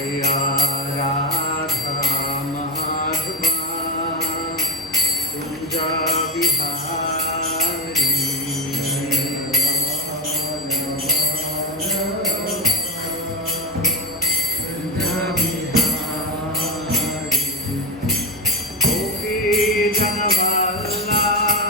Jaya Radha Madhava Kunja Vihari Gopi Janavallabha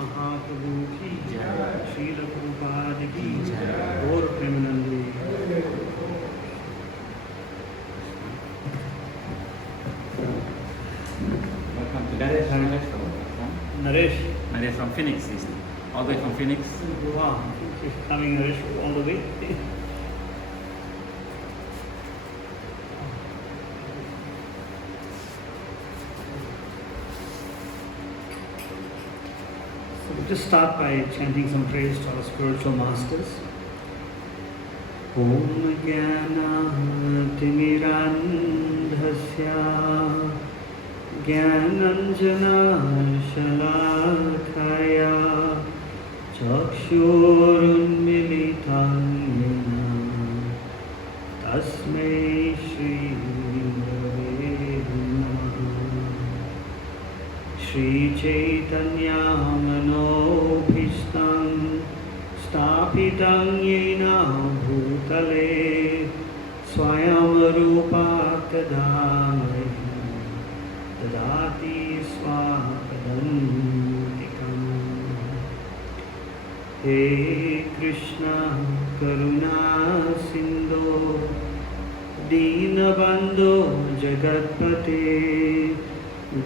Mahaprabhu ki jai, Srila Prabhupada ki jai, Gaura Prema. Welcome to Naresh. Naresh. Naresh from Phoenix, all the way from Phoenix. Wow, he's coming Naresh all the way. Just start by chanting some praise to our spiritual masters. Om Jnana Timirandhasya Jnananjana Shalakaya Chakshurunmilitam Yena Tasmai Shri Gurave Namaha Shri Caitanya Manobhishtam Stapitam Yena Bhutale Swayam Rupa Kadamahi Dadati Swapadantikam. He Krishna Karuna Sindhu Dinabandhu Jagatpate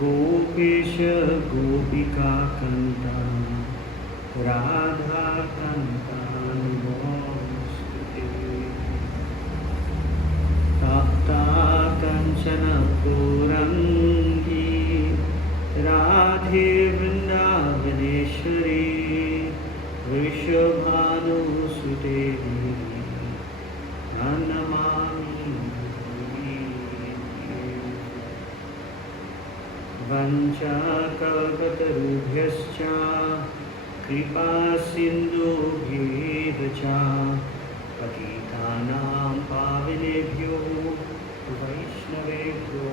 Gopesha Gopika Kanta Radha Kanta Namaste Tapta Kanchana Purangi Radhe Vrindavaneshwari Vrishabhanu Sudevi Pranamami Vancha kalpatarubhyascha kripa sindhubhyeva patitanam pavinebhyo vaishnavebhyo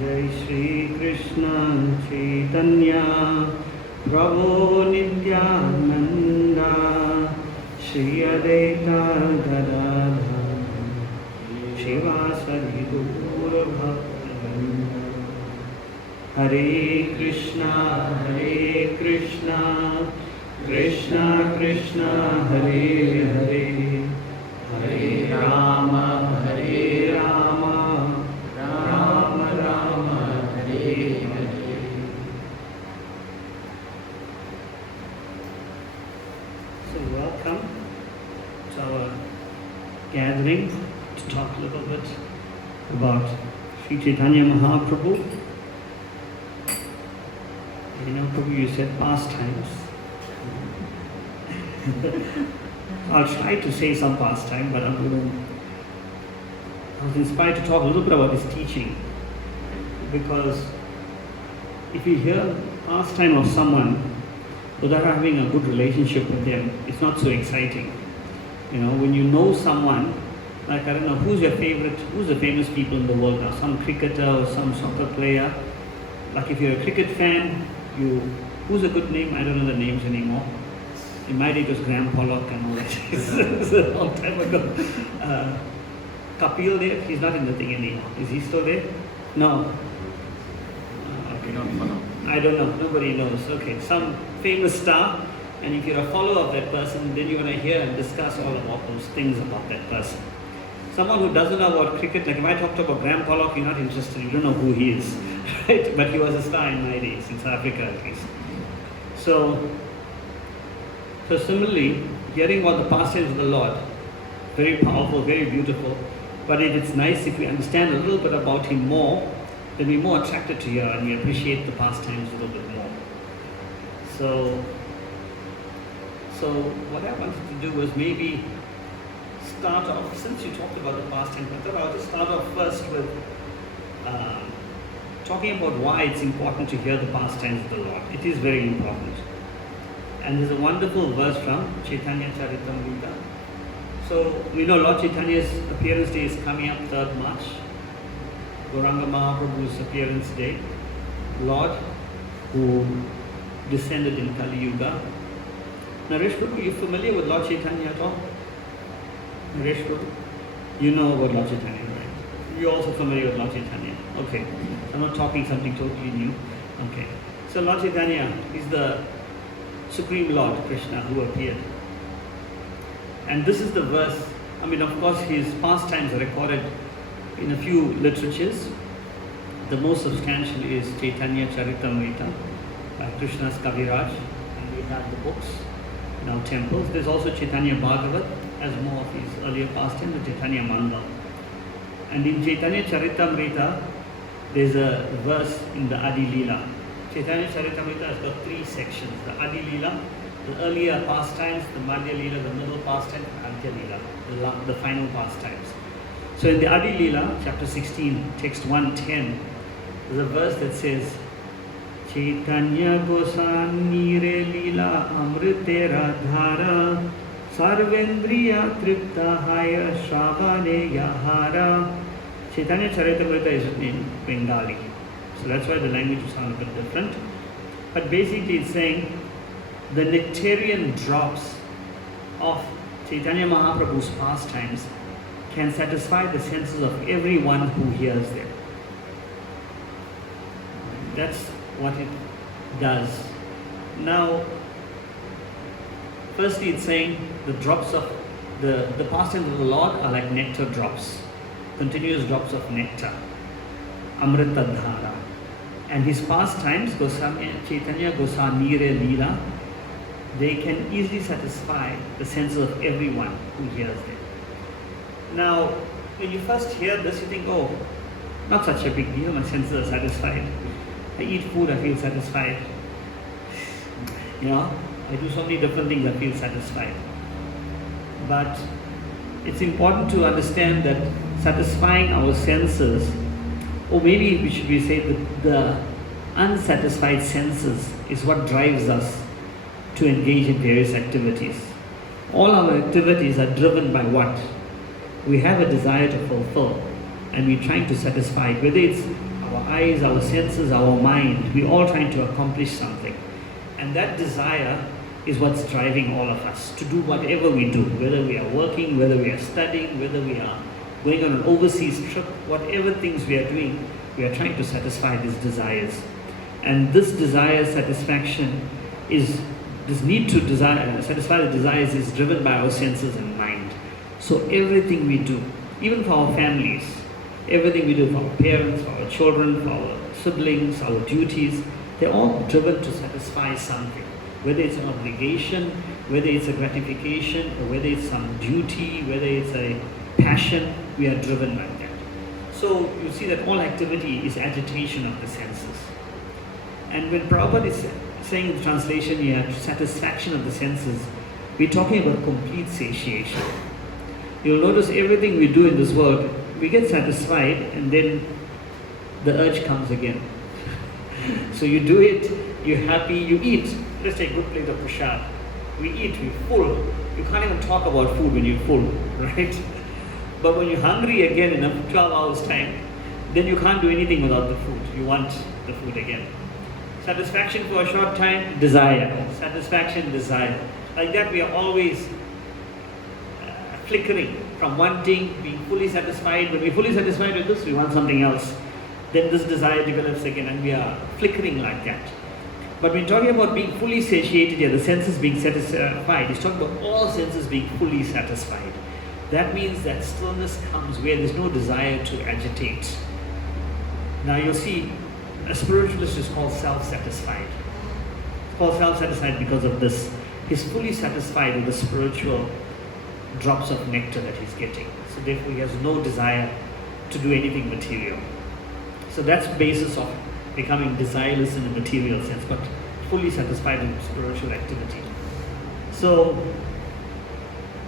Jai Shri Krishna Chaitanya Prabhu Nityananda Shri Advaita Gadadhar Shivas Saridur Bhakta Hare Krishna, Krishna Krishna, Hare Hare, Hare Rama, Rama Rama, Hare Hare. So welcome to our gathering to talk a little bit about Sri Chaitanya Mahaprabhu. You know, Prabhu, you said pastimes. I'll try to say some pastime, but I was inspired to talk a little bit about his teaching. Because if you hear pastime of someone without having a good relationship with them, it's not so exciting. You know, when you know someone, like, I don't know, who's the famous people in the world now? Some cricketer or some soccer player. Like if you're a cricket fan, who's a good name? I don't know the names anymore. In my day it was Graham Pollock and all that. It's a long time ago. Kapil Dev, he's not in the thing anymore. Is he still there? No. Okay. I don't know. Nobody knows. Okay. Some famous star, and if you're a follower of that person, then you want to hear and discuss all about those things about that person. Someone who doesn't know about cricket, like if I talked about Graham Pollock, you're not interested, you don't know who he is, right? But he was a star in my days, in South Africa at least. So similarly, hearing about the pastimes of the Lord, very powerful, very beautiful, but it's nice if we understand a little bit about him more, then we're more attracted to hear and we appreciate the pastimes a little bit more. So what I wanted to do was maybe start off, since you talked about the pastimes, I thought I'll just start off first with talking about why it's important to hear the pastimes of the Lord. It is very important. And there's a wonderful verse from Caitanya Charitamrita. So we know Lord Chaitanya's appearance day is coming up 3rd March. Gauranga Mahaprabhu's appearance day. Lord who descended in Kali Yuga. Naresh Prabhu, are you familiar with Lord Chaitanya at all? Naresh Prabhu? You know about Lord Chaitanya, right? You're also familiar with Lord Chaitanya. Okay. I'm not talking something totally new. Okay. So Lord Chaitanya is the Supreme Lord Krishna who appeared. And this is the verse, I mean, of course, his pastimes are recorded in a few literatures. The most substantial is Caitanya Charitamrita by Krishna's Kaviraj, and we have the books in our temples. There's also Chaitanya Bhagavat as more of his earlier pastimes, the Chaitanya Mandal. And in Chaitanya Charitamrita, there's a verse in the Adi Leela. Chaitanya Charitamrita has got 3 sections. The Adi Leela, the earlier pastimes, the Madhya Leela, the middle pastimes, and Antya Leela, the final pastimes. So in the Adi Leela, chapter 16, text 110, there's a verse that says, Chaitanya Gosannire Leela Amritera Dhara Sarvendriya Tripta Haya Shravane Yahara. Chaitanya Charitamrita is written in Bengali. So that's why the language will sound a bit different. But basically it's saying the nectarian drops of Chaitanya Mahaprabhu's pastimes can satisfy the senses of everyone who hears them. That's what it does. Now, firstly it's saying the drops of the pastimes of the Lord are like nectar drops, continuous drops of nectar, Amrita Dhara. And his pastimes, Chaitanya Gosannire Leela, they can easily satisfy the senses of everyone who hears them. Now, when you first hear this, you think, oh, not such a big deal, my senses are satisfied. I eat food, I feel satisfied. You know, I do so many different things, I feel satisfied. But it's important to understand that satisfying our senses, or maybe we should say that the unsatisfied senses is what drives us to engage in various activities. All our activities are driven by what? We have a desire to fulfill, and we're trying to satisfy it. Whether it's our eyes, our senses, our mind, we're all trying to accomplish something. And that desire is what's driving all of us to do whatever we do, whether we are working, whether we are studying, whether we are going on an overseas trip, whatever things we are doing, we are trying to satisfy these desires. And this desire satisfaction is, this need to satisfy the desires is driven by our senses and mind. So everything we do, even for our families, everything we do for our parents, for our children, for our siblings, our duties, they're all driven to satisfy something. Whether it's an obligation, whether it's a gratification, or whether it's some duty, whether it's a passion, we are driven like that. So you see that all activity is agitation of the senses. And when Prabhupada is saying in the translation here, satisfaction of the senses, we're talking about complete satiation. You'll notice everything we do in this world, we get satisfied and then the urge comes again. So you do it, you're happy, you eat. Let's take a good plate of prasad. We eat, we're full. You can't even talk about food when you're full, right? But when you're hungry again in a 12 hours time, then you can't do anything without the food. You want the food again. Satisfaction for a short time, desire. Satisfaction, desire. Like that we are always flickering from wanting, being fully satisfied. When we're fully satisfied with this, we want something else. Then this desire develops again and we are flickering like that. But when talking about being fully satiated here, the senses being satisfied, he's talking about all senses being fully satisfied. That means that stillness comes where there's no desire to agitate. Now you'll see, a spiritualist is called self-satisfied. It's called self-satisfied because of this. He's fully satisfied with the spiritual drops of nectar that he's getting. So therefore he has no desire to do anything material. So that's the basis of becoming desireless in the material sense, but fully satisfied in spiritual activity. So,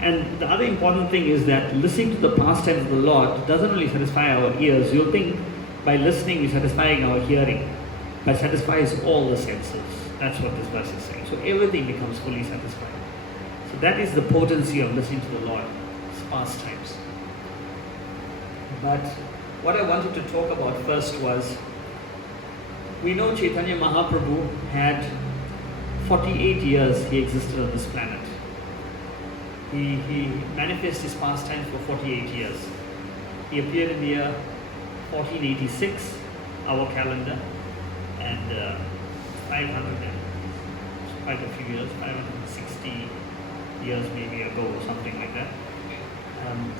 and the other important thing is that listening to the pastimes of the Lord doesn't only satisfy our ears. You'll think by listening we're satisfying our hearing, but satisfies all the senses. That's what this verse is saying. So everything becomes fully satisfied. So that is the potency of listening to the Lord's pastimes. But what I wanted to talk about first was, we know Chaitanya Mahaprabhu had 48 years he existed on this planet. He manifested his pastimes for 48 years. He appeared in the year 1486, our calendar, and 500, quite a few years, 560 years maybe ago or something like that.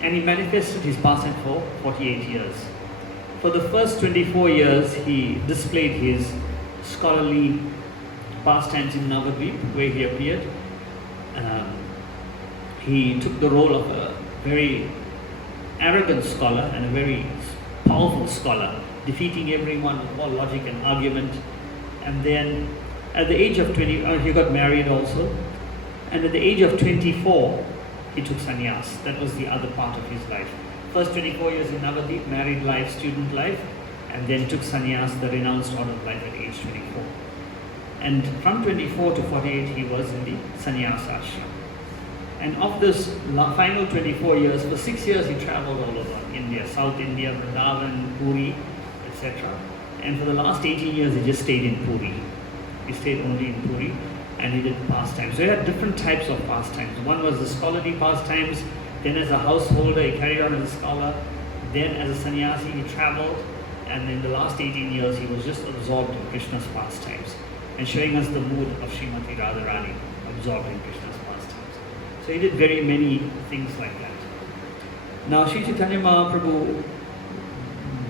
And he manifested his pastime for 48 years. For the first 24 years, he displayed his scholarly pastimes in Navadvip, where he appeared. He took the role of a very arrogant scholar and a very powerful scholar, defeating everyone with all logic and argument. And then at the age of 20, he got married also. And at the age of 24, he took sannyas. That was the other part of his life. First 24 years in Navadvip, married life, student life, and then took sannyas, the renounced order of life, at age 24. And from 24 to 48, he was in the sannyas ashram. And of this final 24 years, for 6 years he traveled all over India, South India, Vrindavan, Puri, etc. And for the last 18 years, he just stayed in Puri. He stayed only in Puri, and he did pastimes. So he had different types of pastimes. One was the scholarly pastimes. Then as a householder, he carried on as a scholar. Then as a sannyasi, he traveled. And in the last 18 years, he was just absorbed in Krishna's pastimes and showing us the mood of Srimati Radharani, absorbed in Krishna's pastimes. So he did very many things like that. Now, Sri Chaitanya Mahaprabhu,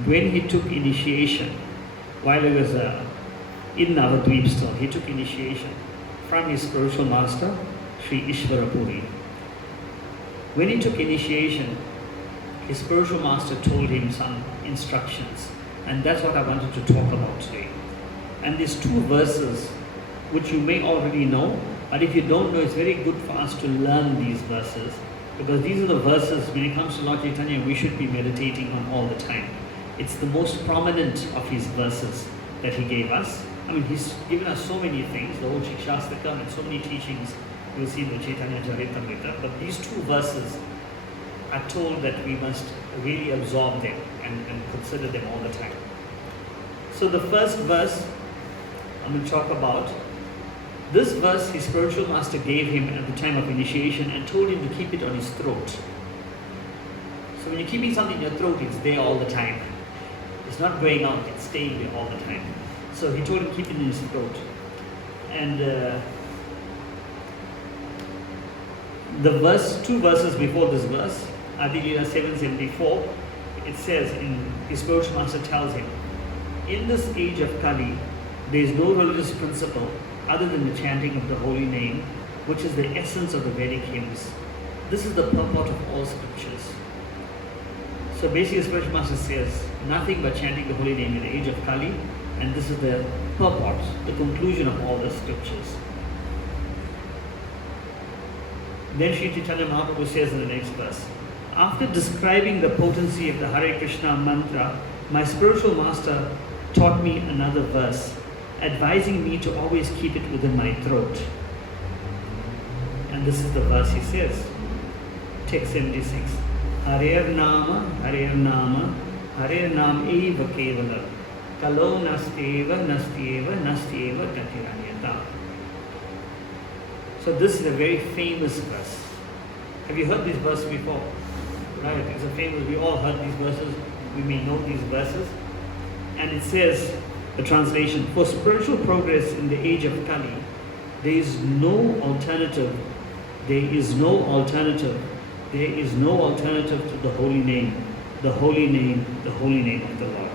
when he took initiation, while he was in Navadvip still, he took initiation from his spiritual master, Sri Ishvara Puri. When he took initiation, his spiritual master told him some instructions, and that's what I wanted to talk about today. And these two verses, which you may already know, but if you don't know, it's very good for us to learn these verses, because these are the verses, when it comes to Lord Chaitanya, we should be meditating on all the time. It's the most prominent of his verses that he gave us. I mean, he's given us so many things, the whole Shikshastakam and so many teachings you'll see in the Chaitanya Charitamrita, but these two verses are told that we must really absorb them and consider them all the time. So the first verse I'm going to talk about, this verse his spiritual master gave him at the time of initiation and told him to keep it on his throat. So So when you're keeping something in your throat, it's there all the time. It's not going out, it's staying there all the time. So he told him keep it in his throat. And the verse, 2 verses before this verse, Adi Leela 774, it says, his spiritual master tells him, in this age of Kali, there is no religious principle other than the chanting of the holy name, which is the essence of the Vedic hymns. This is the purport of all scriptures. So basically, the spiritual master says nothing but chanting the holy name in the age of Kali, and this is the purport, the conclusion of all the scriptures. Then Sri Chaitanya Mahaprabhu says in the next verse, after describing the potency of the Hare Krishna mantra, my spiritual master taught me another verse, advising me to always keep it within my throat. And this is the verse he says, text 76. Harer Nama, Harer Nama, Harer Nam Eva Kevala, Kalo Nasteva, Nastieva, Nastieva Tatiranyata. So this is a very famous verse. Have you heard this verse before? Right, it's a famous, we all heard these verses, we may know these verses. And it says, the translation, for spiritual progress in the age of Kali, there is no alternative, there is no alternative, there is no alternative to the holy name, the holy name, the holy name of the Lord.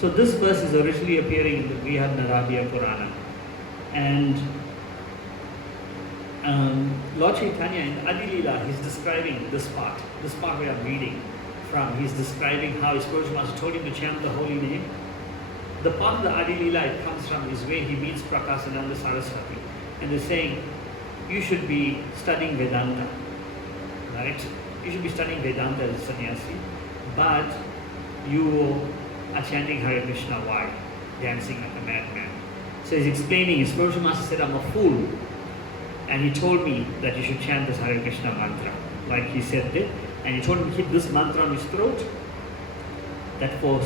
So this verse is originally appearing in the Brihad Naradiya Purana. And Lord Chaitanya in Adi Leela, he's describing this part we are reading from. He's describing how his spiritual master told him to chant the holy name. The part of the Adi Leela it comes from is where he meets Prakasananda Saraswati, and they're saying, you should be studying Vedanta, right? You should be studying Vedanta as a sannyasi, but you are chanting Hare Krishna. Why? Dancing like a madman. So he's explaining, his spiritual master said, I'm a fool. And he told me that you should chant this Hare Krishna mantra, like he said it. And he told me to keep this mantra on his throat. That for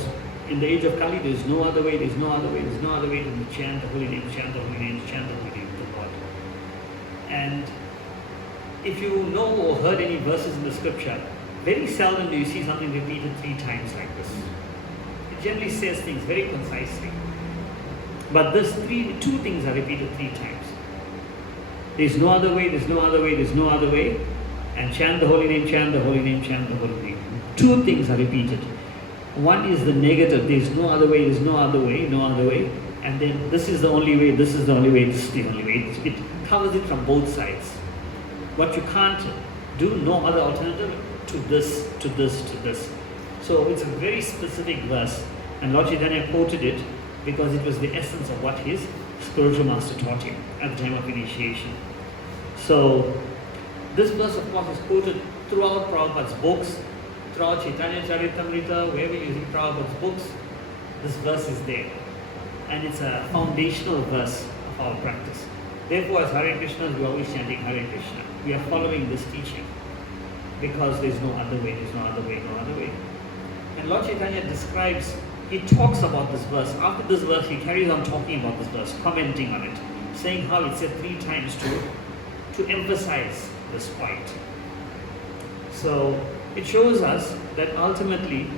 in the age of Kali, there is no other way, there is no other way, there is no other way than to chant the holy name, chant the holy name, chant the holy name of the Lord. And if you know or heard any verses in the scripture, very seldom do you see something repeated 3 times like this. It generally says things very concisely. But this 2 things are repeated 3 times. There's no other way, there's no other way, there's no other way. And chant the holy name, chant the holy name, chant the holy name. 2 things are repeated. One is the negative, there's no other way, there's no other way, no other way. And then this is the only way, this is the only way, this is the only way. It covers it from both sides. What you can't do, no other alternative to this, to this, to this. So it's a very specific verse. And Lord Chaitanya quoted it because it was the essence of what his spiritual master taught him at the time of initiation. So this verse of course is quoted throughout Prabhupada's books, throughout Chaitanya Charitamrita, wherever you see Prabhupada's books, this verse is there. And it's a foundational verse of our practice. Therefore, as Hare Krishnas, we are always chanting Hare Krishna. We are following this teaching because there is no other way, there is no other way, no other way. And Lord Chaitanya describes, he talks about this verse. After this verse, he carries on talking about this verse, commenting on it, saying how it's said 3 times to emphasize this point. So it shows us that ultimately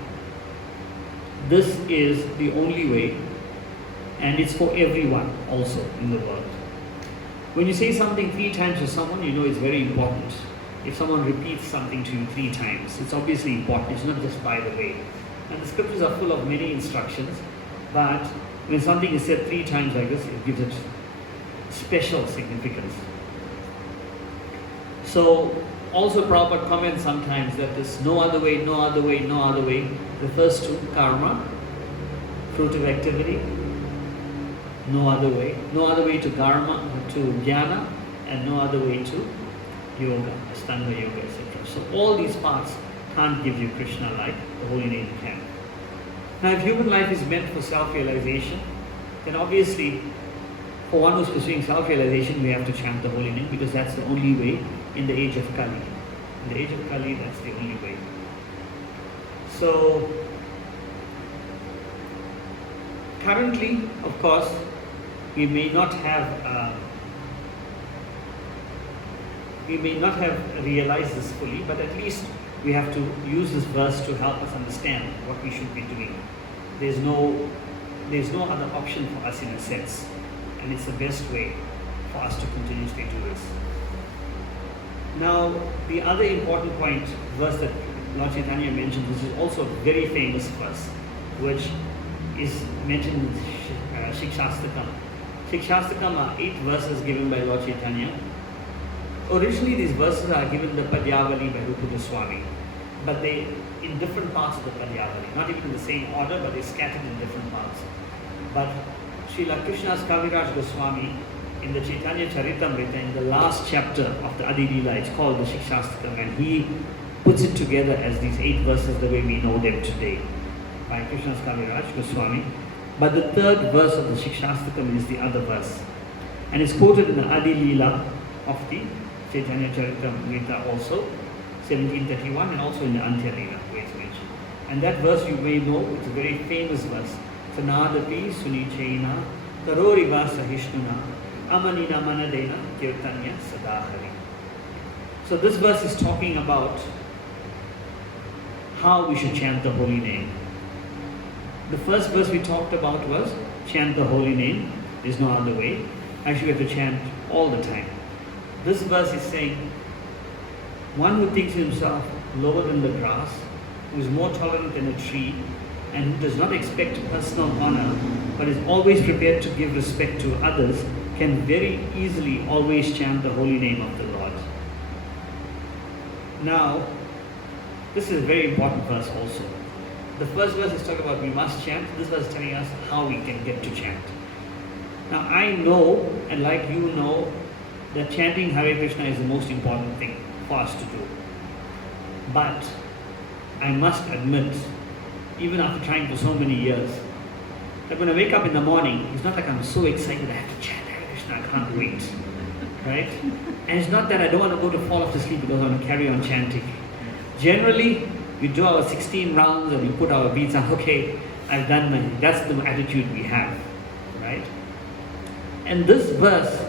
this is the only way, and it's for everyone also in the world. When you say something 3 times to someone, you know it's very important. If someone repeats something to you 3 times, it's obviously important. It's not just by the way. And the scriptures are full of many instructions, but when something is said 3 times like this, it gives it special significance. So also Prabhupada comments sometimes that this no other way, no other way, no other way refers to karma, fruit of activity, no other way to karma, to jnana, and no other way to yoga, Astanga yoga, etc. So all these paths can't give you Krishna like the holy name can. Now if human life is meant for self-realization, then obviously for one who's pursuing self-realization, we have to chant the holy name because that's the only way in the age of Kali. In the age of Kali, that's the only way. So currently, of course, we may not have realized this fully, but at least we have to use this verse to help us understand what we should be doing. There's no other option for us in a sense, and it's the best way for us to continuously do this. Now, the other important point, verse that Lord Chaitanya mentioned, this is also a very famous verse, which is mentioned in Shikshastakam. Shikshastakam are 8 verses given by Lord Chaitanya. Originally, these verses are given the Padyavali by Rupa Swami, but they in different parts of the Padyavali, not even in the same order, but they're scattered in different parts. But Srila Krishna's Kaviraj Goswami, in the Chaitanya Charitamrita, in the last chapter of the Adi Leela, it's called the Shikshastakam, and he puts it together as these 8 verses the way we know them today, by Krishna's Kaviraj Goswami. But the 3rd verse of the Shikshastakam is the other verse, and it's quoted in the Adi Leela of the Chaitanya Charitamrita also, 1731, and also in the Antya Leela, where it's mentioned. And that verse you may know, it's a very famous verse. Sanadapi Sunichaina Karoriva Sahishnuna Amanina Manadena Caitanya Sadahari. So this verse is talking about how we should chant the holy name. The first verse we talked about was chant the holy name. There's no other way. Actually, we have to chant all the time. This verse is saying, one who thinks himself lower than the grass, who is more tolerant than a tree, and who does not expect personal honor, but is always prepared to give respect to others, can very easily always chant the holy name of the Lord. Now, this is a very important verse also. The first verse is talking about we must chant. This verse is telling us how we can get to chant. Now, I know, and like you know, that chanting Hare Krishna is the most important thing for us to do. But I must admit, even after trying for so many years, that when I wake up in the morning, it's not like I'm so excited I have to chant Hare Krishna, I can't wait. Right? And it's not that I don't want to go to fall off to sleep because I want to carry on chanting. Generally, we do our 16 rounds and we put our beads on, okay, I've done my, that's the attitude we have. Right? And this verse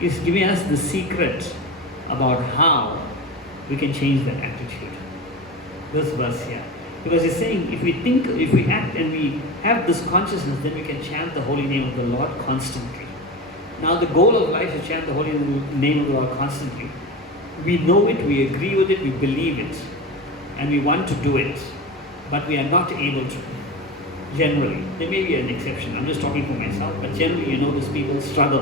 is giving us the secret about how we can change that attitude. This verse here. Because it's saying if we think, if we act and we have this consciousness, then we can chant the holy name of the Lord constantly. Now the goal of life is to chant the holy name of the Lord constantly. We know it, we agree with it, we believe it, and we want to do it, but we are not able to. Generally. There may be an exception, I'm just talking for myself, but generally you notice people struggle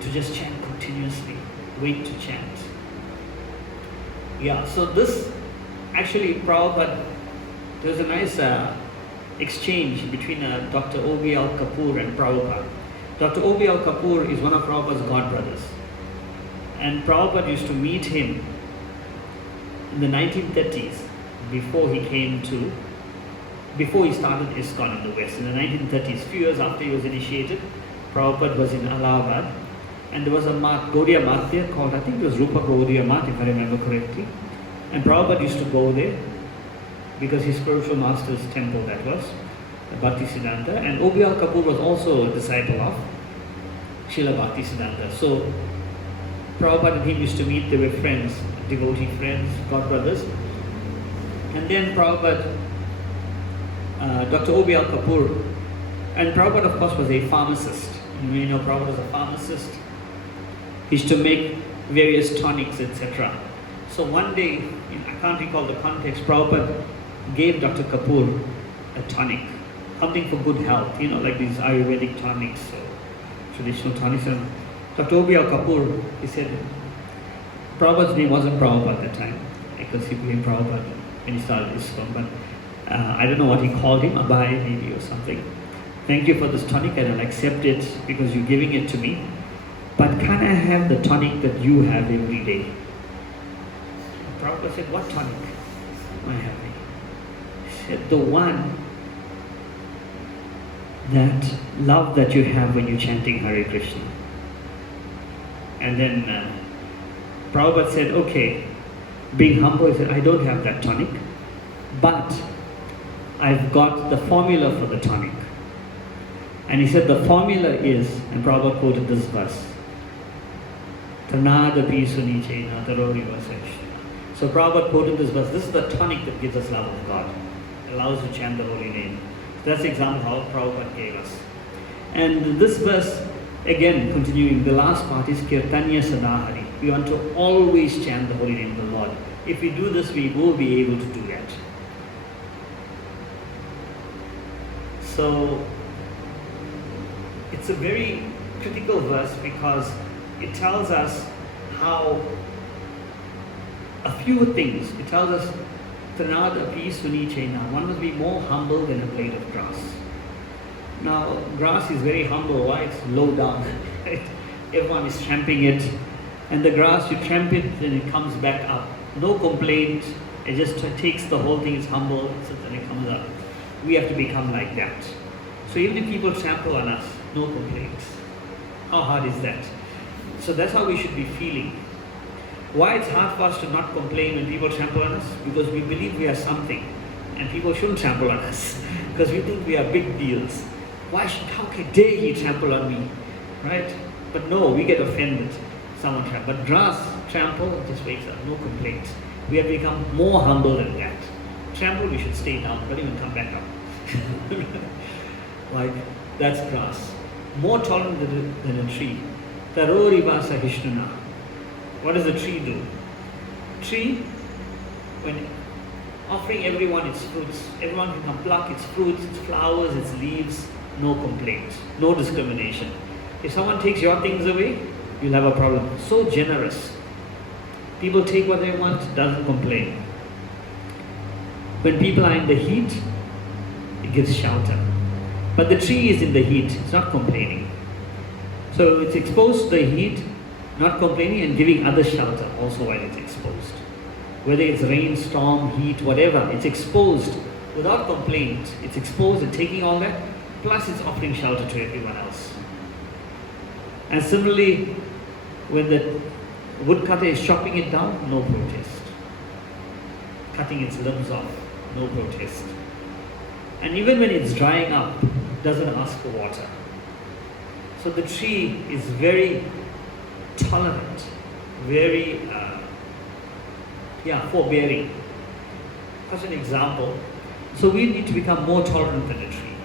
to just chant continuously, wait to chant. Yeah, so this actually Prabhupada, there was a nice exchange between Dr. O.B.L. Kapoor and Prabhupada. Dr. O.B.L. Kapoor is one of Prabhupada's godbrothers. And Prabhupada used to meet him in the 1930s before he started ISKCON in the West. In the 1930s, few years after he was initiated, Prabhupada was in Allahabad. And there was a Gaudiya Math there called, I think it was Rupa Gaudiya Math, if I remember correctly. And Prabhupada used to go there because his spiritual master's temple that was, Bhakti Siddhanta. And O.B.L. Kapoor was also a disciple of Srila Bhakti Siddhanta. So Prabhupada and him used to meet, they were friends, devotee friends, godbrothers. And then Prabhupada, Dr. O.B.L. Kapoor, and Prabhupada of course was a pharmacist. You may know Prabhupada was a pharmacist. He used to make various tonics, etc. So one day, I can't recall the context, Prabhupada gave Dr. Kapoor a tonic, something for good health, like these Ayurvedic tonics, or traditional tonics. And Dr. O.B.L. Kapoor, he said, Prabhupada's name wasn't Prabhupada at that time, because he became Prabhupada when he started ISKCON, but I don't know what he called him, Abhay maybe or something. Thank you for this tonic and I'll accept it because you're giving it to me. But can I have the tonic that you have every day? Prabhupada said, what tonic am I having? He said, the one that love that you have when you're chanting Hare Krishna. And then Prabhupada said, okay, being humble, he said, I don't have that tonic, but I've got the formula for the tonic. And he said the formula is, and Prabhupada quoted this verse, so So Prabhupada quoted this verse. This is the tonic that gives us love of God. It allows us to chant the holy name. That's the example how Prabhupada gave us. And this verse, again, continuing, the last part is Caitanya Sadahari. We want to always chant the holy name of the Lord. If we do this, we will be able to do that. So, it's a very critical verse because it tells us how a few things. It tells us, Tranad api suni chena. One must be more humble than a blade of grass. Now, grass is very humble. Why? It's low down. Right? Everyone is tramping it. And the grass, you tramp it, then it comes back up. No complaint. It just takes the whole thing, it's humble, and it comes up. We have to become like that. So even if people trample on us, no complaints. How hard is that? So that's how we should be feeling. Why it's hard for us to not complain when people trample on us? Because we believe we are something. And people shouldn't trample on us. Because we think we are big deals. How dare he trample on me? Right? But no, we get offended. Someone trample. But grass trample, just wakes up, no complaint. We have become more humble than that. Trample, we should stay down, don't even come back up. Like, that's grass. More tolerant than a tree. Taro rivasa hishnuna. What does the tree do? Tree, when offering everyone its fruits, everyone can pluck its fruits, its flowers, its leaves, no complaints, no discrimination. If someone takes your things away, you'll have a problem. So generous. People take what they want, doesn't complain. When people are in the heat, it gives shelter. But the tree is in the heat, it's not complaining. So it's exposed to the heat, not complaining, and giving others shelter also while it's exposed. Whether it's rain, storm, heat, whatever, it's exposed without complaint. It's exposed and taking all that, plus it's offering shelter to everyone else. And similarly, when the woodcutter is chopping it down, no protest. Cutting its limbs off, no protest. And even when it's drying up, doesn't ask for water. So the tree is very tolerant, very forbearing. Such an example. So we need to become more tolerant than a tree.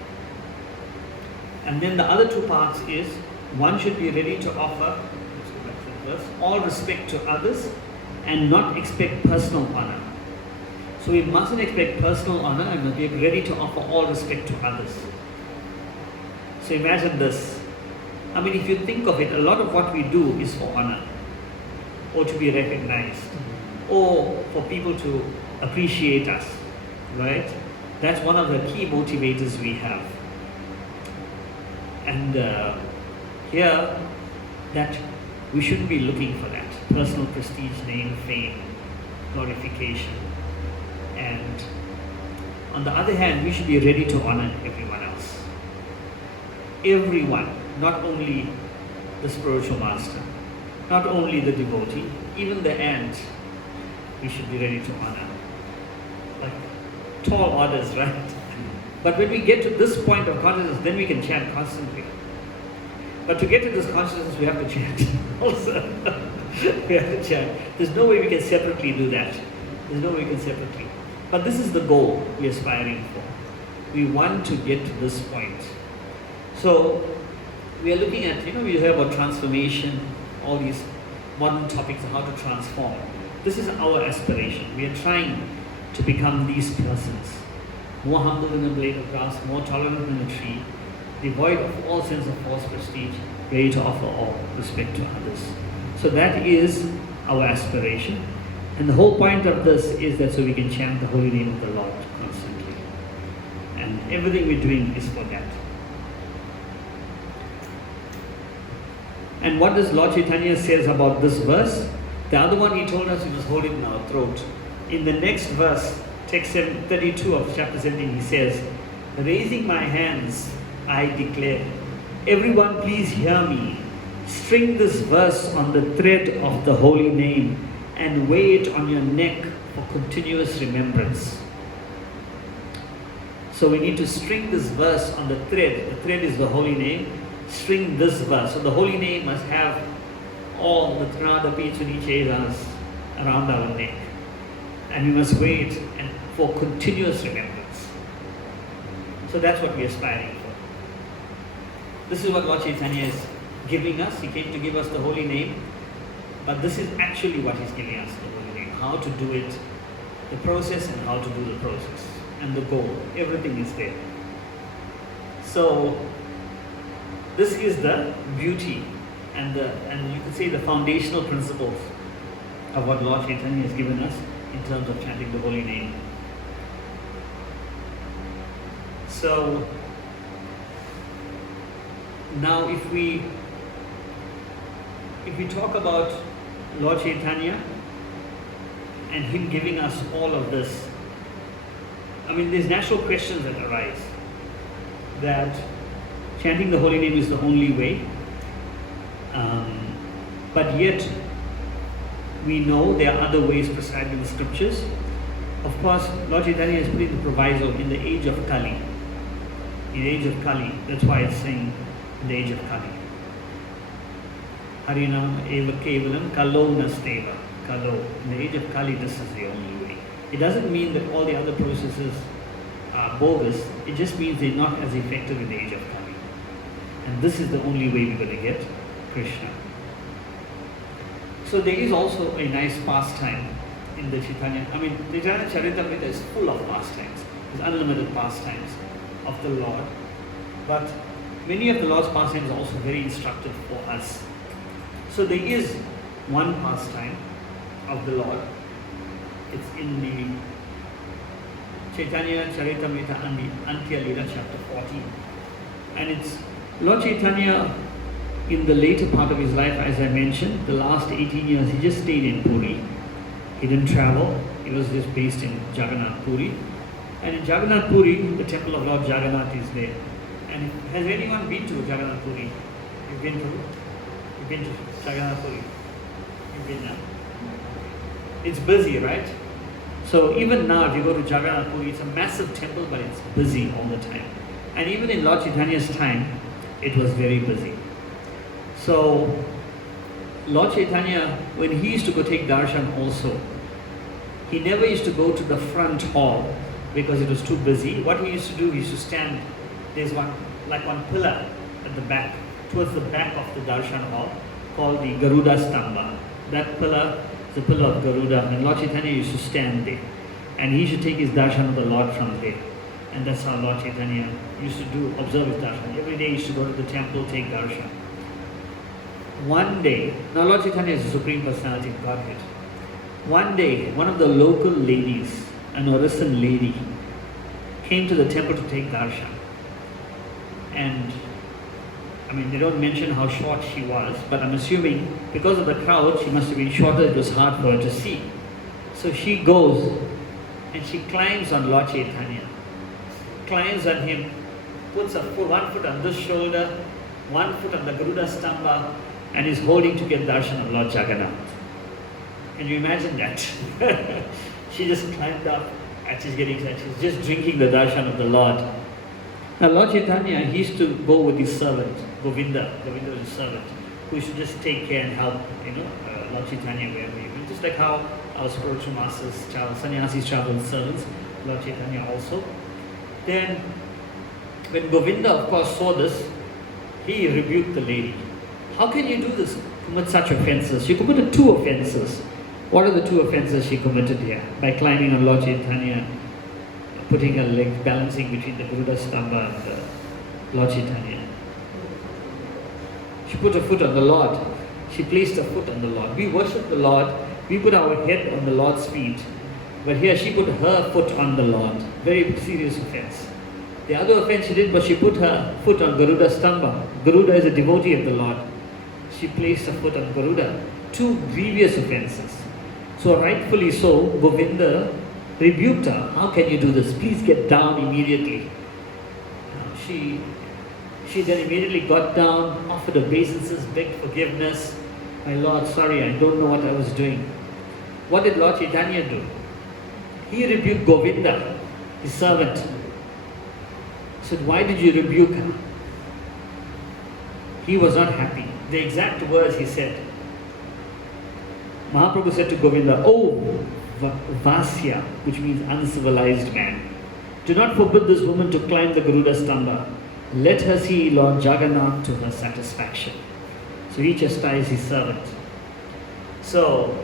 And then the other two parts is, one should be ready to offer, let's go back to the verse, all respect to others and not expect personal honor. So we mustn't expect personal honor and must be ready to offer all respect to others. So imagine this. I mean, if you think of it, a lot of what we do is for honor, or to be recognized, or for people to appreciate us, right? That's one of the key motivators we have. And here, that we shouldn't be looking for that. Personal prestige, name, fame, glorification. And on the other hand, we should be ready to honor everyone else. Everyone, not only the spiritual master, not only the devotee, even the ant, we should be ready to honor. Like tall orders, right? But when we get to this point of consciousness, then we can chant constantly. But to get to this consciousness, we have to chant also. We have to chant. There's no way we can separately do that. There's no way we can separately. But this is the goal we're aspiring for. We want to get to this point. So, we are looking at, we hear about transformation, all these modern topics of how to transform. This is our aspiration. We are trying to become these persons. More humble than a blade of grass, more tolerant than a tree, devoid of all sense of false prestige, ready to offer all respect to others. So that is our aspiration. And the whole point of this is that so we can chant the holy name of the Lord constantly. And everything we're doing is for that. And what does Lord Chaitanya says about this verse? The other one he told us we must hold it in our throat. In the next verse, text 32 of chapter 17, he says, raising my hands, I declare, everyone please hear me. String this verse on the thread of the holy name and weigh it on your neck for continuous remembrance. So we need to string this verse on the thread. The thread is the holy name. String this verse. So the holy name must have all the Trinadapi Chunichedas around our neck. And we must wait and for continuous remembrance. So that's what we're aspiring for. This is what Lord Chaitanya is giving us. He came to give us the holy name. But this is actually what he's giving us, the holy name. How to do it, the process, and how to do the process. And the goal. Everything is there. So this is the beauty and you could say the foundational principles of what Lord Chaitanya has given us in terms of chanting the holy name. So now if we talk about Lord Chaitanya and him giving us all of this, I mean, there's natural questions that arise, that chanting the holy name is the only way, but yet we know there are other ways prescribed in the scriptures. Of course, Lord Chaitanya has put in the proviso in the age of Kali. In the age of Kali, that's why it's saying in the age of Kali. Harinam eva kevalam kalo nasteva. Kalo. In the age of Kali, this is the only way. It doesn't mean that all the other processes are bogus. It just means they're not as effective in the age of Kali. And this is the only way we're going to get Krishna. So there is also a nice pastime in the Chaitanya. I mean, the Chaitanya Charitamrita is full of pastimes. There's unlimited pastimes of the Lord. But many of the Lord's pastimes are also very instructive for us. So there is one pastime of the Lord. It's in the Chaitanya Charitamrita and the Antya Lila chapter 14. And it's Lord Chaitanya in the later part of his life, as I mentioned, the last 18 years, he just stayed in Puri. He didn't travel. He was just based in Jagannath Puri. And in Jagannath Puri, the temple of Lord Jagannath is there. And has anyone been to Jagannath Puri? You've been to Jagannath Puri? You've been there? It's busy, right? So even now, if you go to Jagannath Puri, it's a massive temple, but it's busy all the time. And even in Lord Chaitanya's time, it was very busy. So Lord Chaitanya, when he used to go take darshan also, he never used to go to the front hall because it was too busy. What he used to do, he used to stand, there's one pillar at the back, towards the back of the darshan hall, called the Garuda Stamba. That pillar is the pillar of Garuda, and Lord Chaitanya used to stand there. And he used to take his darshan of the Lord from there. And that's how Lord Chaitanya used to observe his darshan. Every day he used to go to the temple, take darshan. One day, now Lord Chaitanya is the Supreme Personality of Godhead. One day, one of the local ladies, an Orison lady, came to the temple to take darshan. And, I mean, they don't mention how short she was, but I'm assuming because of the crowd, she must have been shorter, it was hard for her to see. So she goes and she climbs on Lord Chaitanya, climbs on him, puts one foot on this shoulder, one foot on the Garuda Stamba, and is holding to get darshan of Lord Jagannath. Can you imagine that? She just climbed up and she's just drinking the darshan of the Lord. Now Lord Chaitanya, he used to go with his servant, Govinda. Govinda was his servant, who used to just take care and help, Lord Chaitanya wherever he went. Just like how our spiritual masters travel, sannyasis travel with servants, Lord Chaitanya also. Then, when Govinda, of course, saw this, he rebuked the lady. How can you do this, commit such offenses? She committed 2 offenses. What are the 2 offenses she committed here? By climbing on Lord Chaitanya, putting her legs, balancing between the Garuda Stamba and the Lord Chaitanya. She put her foot on the Lord. She placed her foot on the Lord. We worship the Lord. We put our head on the Lord's feet. But here she put her foot on the Lord. Very serious offense. The other offense she did was she put her foot on Garuda Stamba. Garuda is a devotee of the Lord. She placed her foot on Garuda. 2 grievous offenses. So rightfully so, Govinda rebuked her. How can you do this? Please get down immediately. She then immediately got down, offered obeisances, begged forgiveness. My Lord, sorry, I don't know what I was doing. What did Lord Chaitanya do? He rebuked Govinda, his servant. He said, why did you rebuke her? He was not happy. The exact words he said. Mahaprabhu said to Govinda, oh, Vasya, which means uncivilized man. Do not forbid this woman to climb the Garuda Stamba. Let her see Lord Jagannath to her satisfaction. So he chastised his servant. So,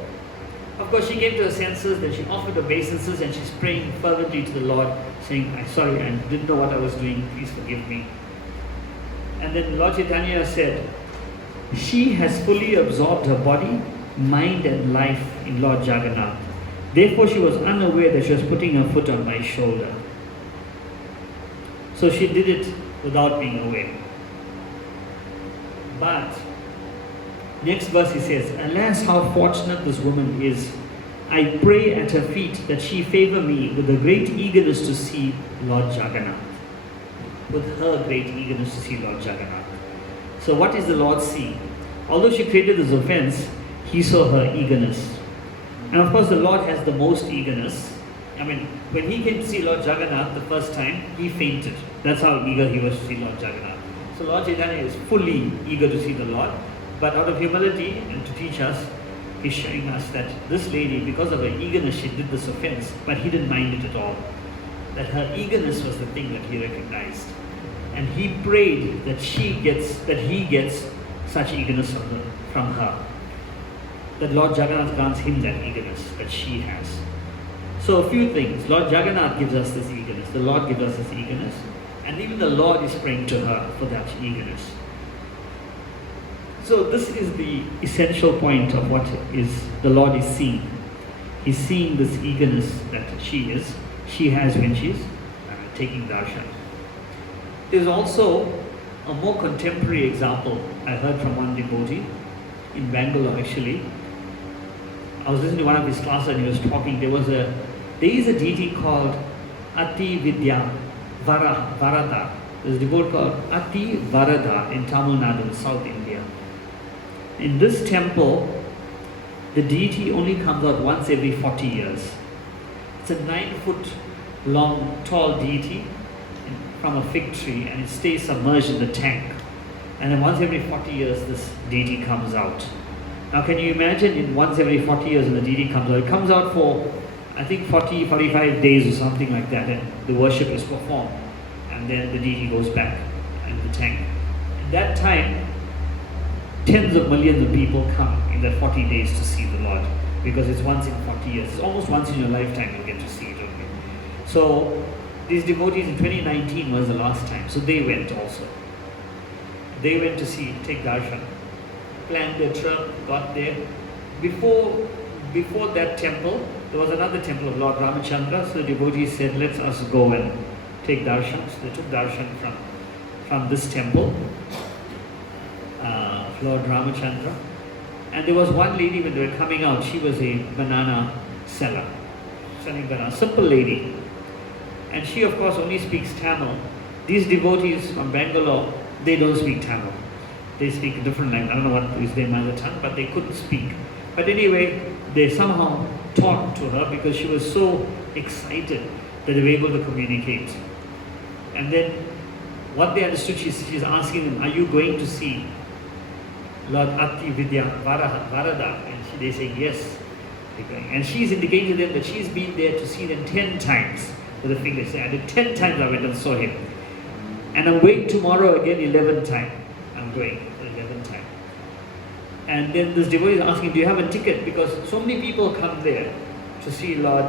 of course, she came to her senses, then she offered obeisances and she's praying fervently to the Lord, saying, I'm sorry, I didn't know what I was doing, please forgive me. And then Lord Chaitanya said, she has fully absorbed her body, mind and life in Lord Jagannath. Therefore she was unaware that she was putting her foot on my shoulder. So she did it without being aware. But, next verse he says, alas, how fortunate this woman is. I pray at her feet that she favor me with a great eagerness to see Lord Jagannath. With her great eagerness to see Lord Jagannath. So what is the Lord seeing? Although she created this offense, he saw her eagerness. And of course the Lord has the most eagerness. I mean, when he came to see Lord Jagannath the first time, he fainted. That's how eager he was to see Lord Jagannath. So Lord Chaitanya is fully eager to see the Lord. But out of humility and to teach us, he's showing us that this lady, because of her eagerness, she did this offense, but he didn't mind it at all. That her eagerness was the thing that he recognized. And he prayed that he gets such eagerness from her. That Lord Jagannath grants him that eagerness that she has. So a few things. Lord Jagannath gives us this eagerness. The Lord gives us this eagerness. And even the Lord is praying to her for that eagerness. So this is the essential point of what is the Lord is seeing. He's seeing this eagerness that she has when she's taking darshan. There's also a more contemporary example I heard from one devotee in Bangalore actually. I was listening to one of his classes and he was talking. There is a deity called Ati Vidya Varada. There's a devotee called Ati Varada in Tamil Nadu, South India. In this temple, the deity only comes out once every 40 years. It's a 9-foot long, tall deity from a fig tree, and it stays submerged in the tank. And then once every 40 years, this deity comes out. Now, can you imagine in once every 40 years when the deity comes out? It comes out for, I think, 40, 45 days or something like that, and the worship is performed. And then the deity goes back in the tank. At that time, tens of millions of people come in that 40 days to see the Lord, because it's once in 40 years. It's almost once in your lifetime you'll get to see it. Okay? So these devotees in 2019 was the last time, so they went also. They went to take darshan, planned their trip, got there. Before that temple, there was another temple of Lord Ramachandra, so the devotees said, let us go and take darshan. So they took darshan from this temple. Lord Ramachandra. And there was one lady when they were coming out, she was a banana seller, selling bananas, simple lady. And she of course only speaks Tamil. These devotees from Bangalore, they don't speak Tamil. They speak a different language. I don't know what is their mother tongue, but they couldn't speak. But anyway, they somehow talked to her because she was so excited that they were able to communicate. And then what they understood, she's asking them, are you going to see Lord Ati Vidya Varada? And they say yes. And she's indicating to them that she's been there to see them 10 times. With the finger, say, I did 10 times I went and saw him. And I'm going tomorrow again 11th time. I'm going the 11th time. And then this devotee is asking, do you have a ticket? Because so many people come there to see Lord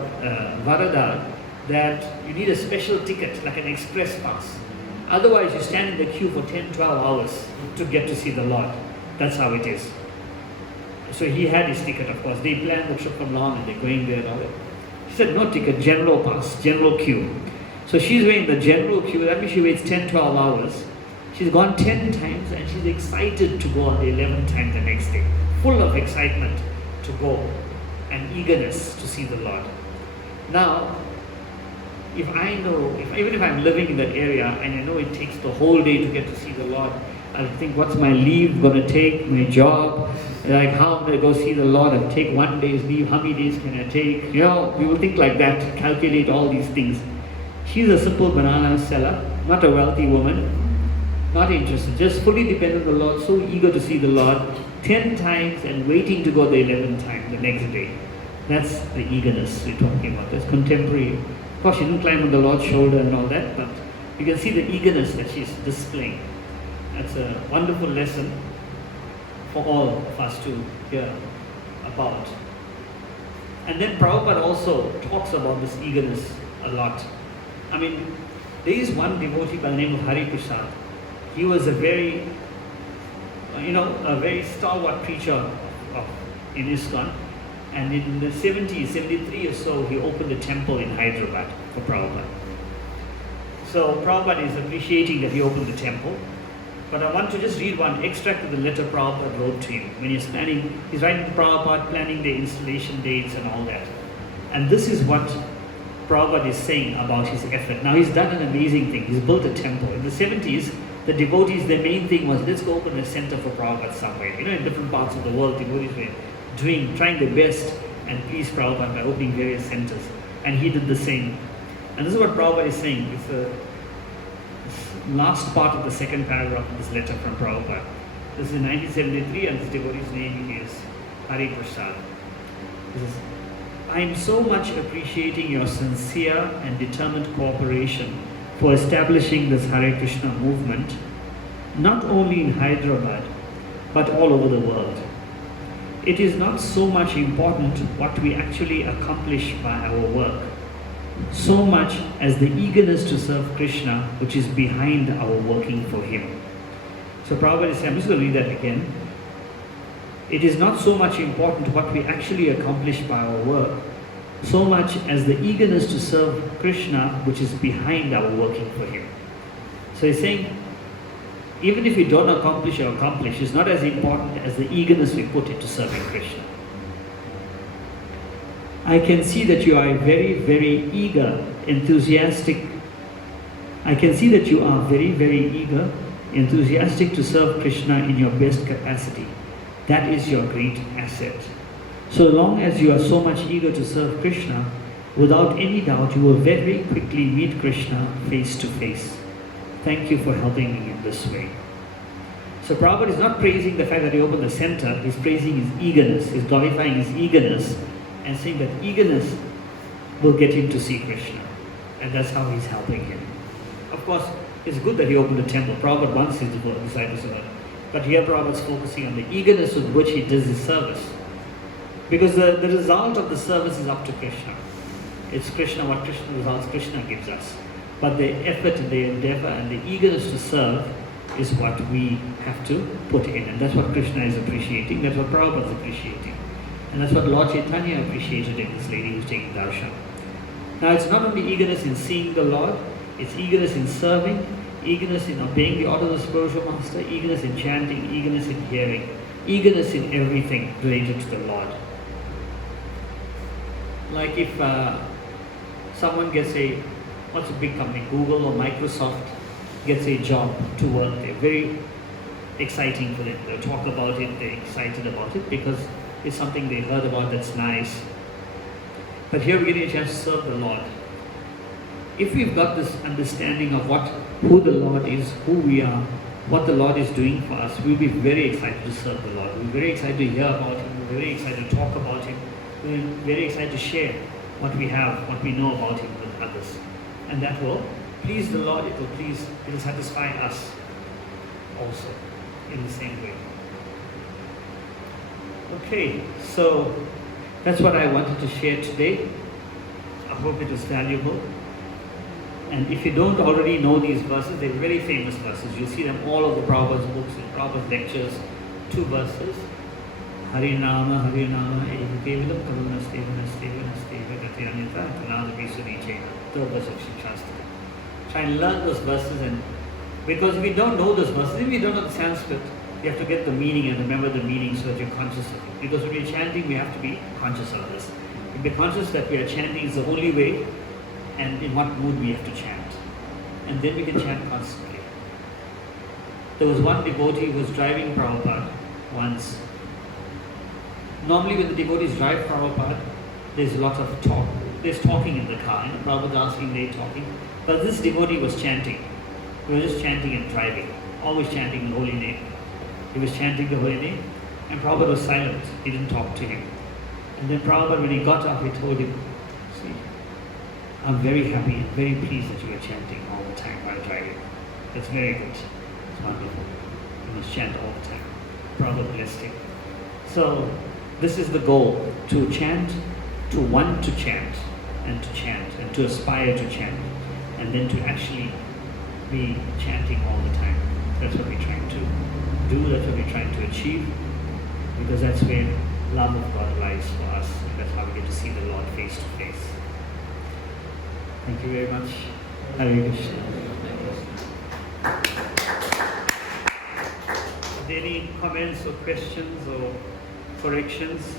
Varada that you need a special ticket, like an express pass. Otherwise you stand in the queue for 10, 12 hours to get to see the Lord. That's how it is. So he had his ticket, of course. They planned the trip from long and they're going there and all that. He said, no ticket, general pass, general queue. So she's waiting the general queue. That means she waits 10, 12 hours. She's gone 10 times and she's excited to go on the 11th time the next day. Full of excitement to go and eagerness to see the Lord. Now, even if I'm living in that area and I know it takes the whole day to get to see the Lord, I'll think, what's my leave going to take, my job, like how I'm going to go see the Lord and take 1 day's leave, how many days can I take? You know, we will think like that, calculate all these things. She's a simple banana seller, not a wealthy woman, not interested, just fully dependent on the Lord, so eager to see the Lord 10 times and waiting to go the 11th time the next day. That's the eagerness we're talking about. That's contemporary. Of course, she didn't climb on the Lord's shoulder and all that, but you can see the eagerness that she's displaying. That's a wonderful lesson for all of us to hear about. And then Prabhupada also talks about this eagerness a lot. I mean, there is one devotee by the name of Hari Prasad. He was a very, a very stalwart preacher in ISKCON. And in the 70s, 73 or so, he opened a temple in Hyderabad for Prabhupada. So Prabhupada is appreciating that he opened the temple. But I want to just read one extract of the letter Prabhupada wrote to him when he's writing to Prabhupada, planning the installation dates and all that. And this is what Prabhupada is saying about his effort. Now he's done an amazing thing. He's built a temple. In the 70s, the devotees, their main thing was, let's go open a center for Prabhupada somewhere. In different parts of the world, devotees were trying their best and please Prabhupada by opening various centers. And he did the same. And this is what Prabhupada is saying. It's the last part of the second paragraph of this letter from Prabhupada. This is in 1973 and this devotee's name is Hari Prasad. He says, I am so much appreciating your sincere and determined cooperation for establishing this Hare Krishna movement, not only in Hyderabad, but all over the world. It is not so much important what we actually accomplish by our work, so much as the eagerness to serve Krishna, which is behind our working for Him. So Prabhupada is saying, I'm just going to read that again. It is not so much important what we actually accomplish by our work, so much as the eagerness to serve Krishna, which is behind our working for Him. So he's saying, even if we don't accomplish, it's not as important as the eagerness we put into serving Krishna. I can see that you are very, very eager, enthusiastic. I can see that you are very, very eager, enthusiastic to serve Krishna in your best capacity. That is your great asset. So long as you are so much eager to serve Krishna, without any doubt you will very quickly meet Krishna face to face. Thank you for helping me in this way. So Prabhupada is not praising the fact that he opened the center, he's praising his eagerness, he's glorifying his eagerness and saying that eagerness will get him to see Krishna. And that's how he's helping him. Of course, it's good that he opened the temple. Prabhupada wants his disciples to learn. But here Prabhupada is focusing on the eagerness with which he does his service. Because the result of the service is up to Krishna. It's Krishna, what Krishna results Krishna gives us. But the effort and the endeavor and the eagerness to serve is what we have to put in. And that's what Krishna is appreciating. That's what Prabhupada is appreciating. And that's what Lord Chaitanya appreciated in this lady who's taking darshan. Now it's not only eagerness in seeing the Lord, it's eagerness in serving, eagerness in obeying the order of the spiritual master, eagerness in chanting, eagerness in hearing, eagerness in everything related to the Lord. Like if someone gets what's a big company, Google or Microsoft gets a job to work there, very exciting for them. They'll talk about it, they're excited about it because it's something they heard about that's nice. But here we're getting a chance to serve the Lord. If we've got this understanding of who the Lord is, who we are, what the Lord is doing for us, we'll be very excited to serve the Lord. We'll be very excited to hear about Him. We're very excited to talk about Him. We're very excited to share what we have, what we know about Him with others. And that will please the Lord, it will satisfy us also in the same way. Okay, so that's what I wanted to share today. I hope it was valuable. And if you don't already know these verses, they're very famous verses. You'll see them all over Prabhupada's books and Prabhupada's lectures. 2 verses. Harinama, Harinama, Evakevilam, Karunasteva, Gatyanyata, Kanadapi Sunichena. 3rd verse of Shastra. Try and learn those verses, and because if we don't know those verses, if we don't know the Sanskrit, you have to get the meaning and remember the meaning so that you're conscious of it. Because when we're chanting, we have to be conscious of this. To be conscious that we are chanting is the only way, and in what mood we have to chant. And then we can chant constantly. There was one devotee who was driving Prabhupada once. Normally when the devotees drive Prabhupada, there's a lot of talk. There's talking in the car, and Prabhupada asking, they're talking. But this devotee was chanting. He was just chanting and driving, always chanting the holy name. He was chanting the holy name, and Prabhupada was silent. He didn't talk to him. And then Prabhupada, when he got up, he told him, see, I'm very happy and very pleased that you are chanting all the time while driving. That's very good. It's wonderful. You must chant all the time. Prabhupada blessed him. So, this is the goal, to chant, to want to chant, and to aspire to chant, and then to actually be chanting all the time. That's what we're trying to do, that's what we're trying to achieve, because that's where love of God lies for us, and that's how we get to see the Lord face to face. Thank you very much. Hare Krishna. Are there any comments or questions or corrections?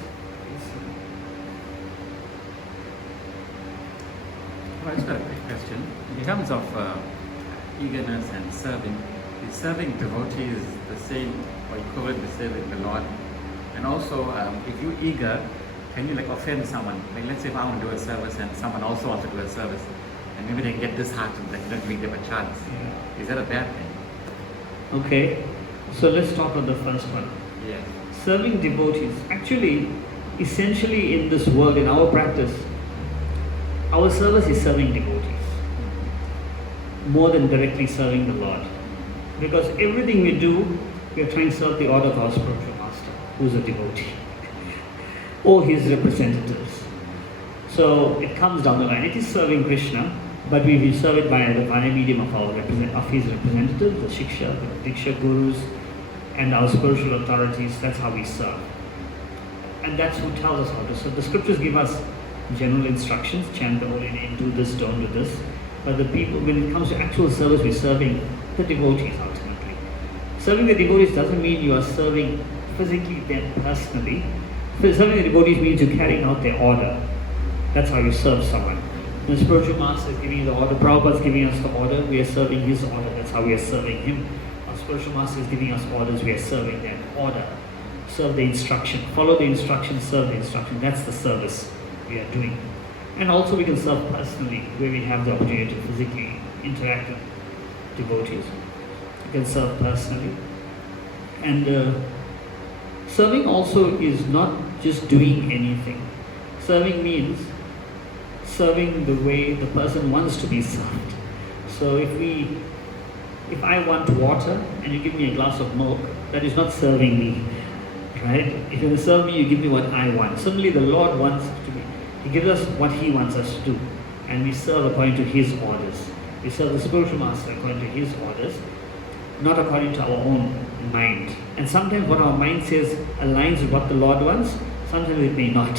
Well, it's got a quick question. In terms of eagerness and serving, is serving devotees the same or equivalent to serving the Lord? And also, if you're eager, can you like offend someone? Like let's say if I want to do a service and someone also wants to do a service, and maybe they get disheartened, like don't give them a chance. Yeah. Is that a bad thing? Okay, so let's talk on the first one. Yes. Serving devotees. Actually, essentially in this world, in our practice, our service is serving devotees more than directly serving the Lord. Because everything we do, we are trying to serve the order of our spiritual master, who is a devotee, or his representatives. So it comes down the line. It is serving Krishna, but we will serve it via medium of his representatives, the Shiksha, the Diksha Gurus, and our spiritual authorities. That's how we serve. And that's who tells us how to serve. The scriptures give us general instructions, chant the holy name, do this, don't do this. But the people, when it comes to actual service, we're serving the devotees ultimately. Serving the devotees doesn't mean you are serving physically them personally. Serving the devotees means you're carrying out their order. That's how you serve someone. The spiritual master is giving you the order, Prabhupada is giving us the order, we are serving his order, that's how we are serving him. Our spiritual master is giving us orders, we are serving that order. Serve the instruction, follow the instruction, serve the instruction. That's the service we are doing. And also we can serve personally, where we have the opportunity to physically interact with devotees. We can serve personally. And serving also is not just doing anything. Serving means serving the way the person wants to be served. So if I want water and you give me a glass of milk, that is not serving me, right? If you serve me, you give me what I want. Suddenly the Lord wants to be, he gives us what he wants us to do, and we serve according to his orders. We serve the spiritual master according to his orders, not according to our own mind. And sometimes what our mind says aligns with what the Lord wants, sometimes it may not.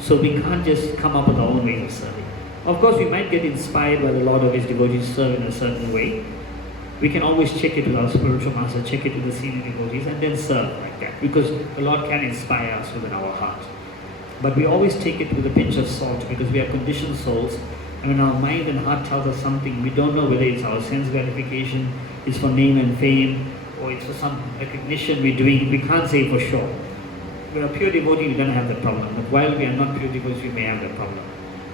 So we can't just come up with our own way of serving. Of course, we might get inspired by the Lord of his devotees to serve in a certain way. We can always check it with our spiritual master, check it with the senior devotees, and then serve like that. Because the Lord can inspire us within our heart. But we always take it with a pinch of salt, because we are conditioned souls. And when our mind and heart tells us something, we don't know whether it's our sense gratification, it's for name and fame, or it's for some recognition we're doing. We can't say for sure. When we are pure devotee, we don't have that problem. But while we are not pure devotees, we may have that problem.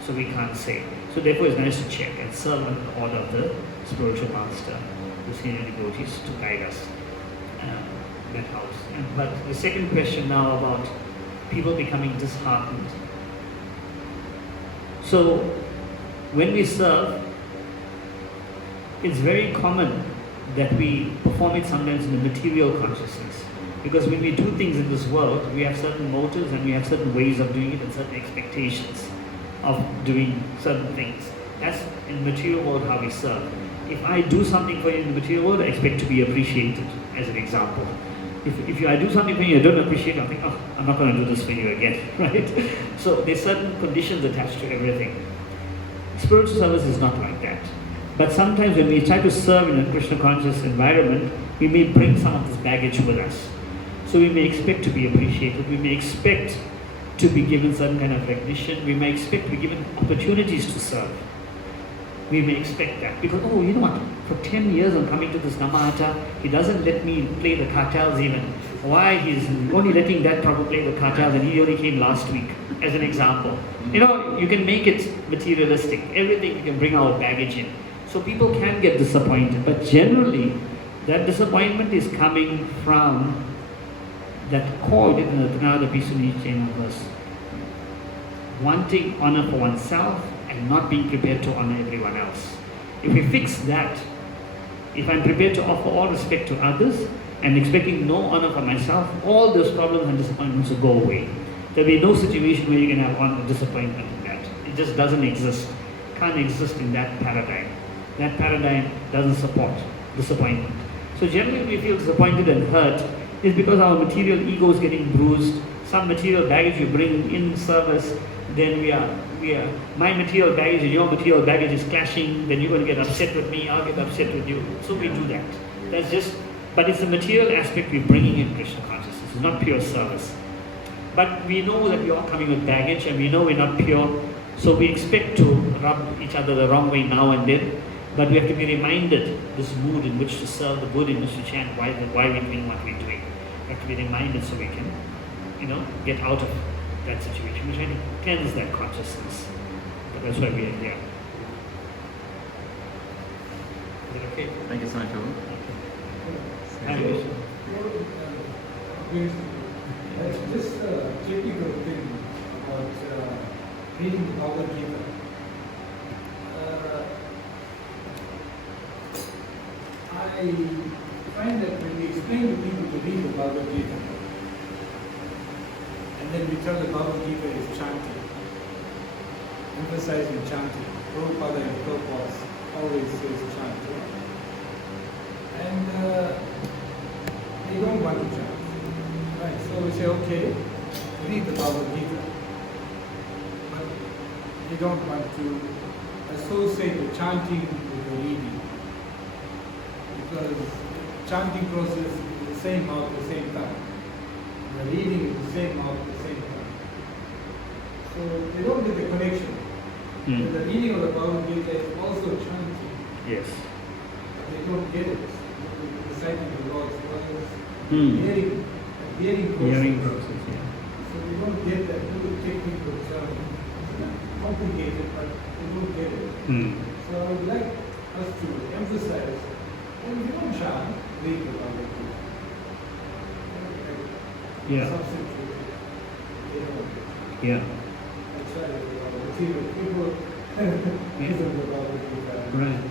So we can't say. So therefore it's nice to check and serve under the order of the spiritual master, the senior devotees, to guide us that house. But the second question now about people becoming disheartened. So when we serve, it's very common that we perform it sometimes in the material consciousness. Because when we do things in this world, we have certain motives and we have certain ways of doing it and certain expectations of doing certain things. That's in the material world how we serve. If I do something for you in the material world, I expect to be appreciated, as an example. If I do something for you, you don't appreciate it, I think, oh, I'm not going to do this for you again, right? So there's certain conditions attached to everything. Spiritual service is not like that. But sometimes when we try to serve in a Krishna conscious environment, we may bring some of this baggage with us. So we may expect to be appreciated, we may expect to be given certain kind of recognition, we may expect to be given opportunities to serve. We may expect that. Because, oh, you know what, for 10 years I'm coming to this Namahatta, he doesn't let me play the kartals even. Why? He's only letting that Prabhu play the kartals and he only came last week, as an example. You know, you can make it materialistic. Everything you can bring our baggage in. So people can get disappointed, but generally that disappointment is coming from that core, the Pisuni verse. wanting honor for oneself and not being prepared to honor everyone else. If we fix that, if I'm prepared to offer all respect to others and expecting no honor for myself, all those problems and disappointments will go away. There'll be no situation where you can have honor or disappointment in that. It just doesn't exist. Can't exist in that paradigm. That paradigm doesn't support disappointment. So generally we feel disappointed and hurt is because our material ego is getting bruised. Some material baggage we bring in service, then my material baggage and your material baggage is clashing, then you're going to get upset with me, I'll get upset with you. So we do that. That's just, but it's the material aspect we're bringing in Krishna consciousness. It's not pure service. But we know that we're all coming with baggage and we know we're not pure, so we expect to rub each other the wrong way now and then. But we have to be reminded this mood in which to serve, the mood in which to chant, why we're doing what we're doing. We have to be reminded so we can, get out of that situation. We're trying to cleanse that consciousness. But that's why we are here. Is that okay? Thank you so much, Prabhu. Thank you. Just a technical thing about reading the Bhagavad Gita. I find that when we explain to people to read the Bhagavad Gita, and then we tell the Bhagavad Gita is chanting, emphasizing chanting. Prabhupada and Prabhupada always says chanting. And they don't want to chant. Right, so we say, okay, read the Bhagavad Gita. But they don't want to associate the chanting with the reading. Because chanting process is the same mouth at the same time. The reading is the same mouth at the same time. So they don't get the connection. The reading of the Bhagavad Gita is also chanting. Yes. But they don't get it. Reciting the Lord's words, hearing process. Hearing process, yeah. So they don't get that little technical term. It's not complicated, but they don't get it. So I would like us to emphasize, when you don't chant, read the Bhagavad Gita. Yeah. Substitute it. Yeah. That's why people listen to the Bhagavad Gita. Right.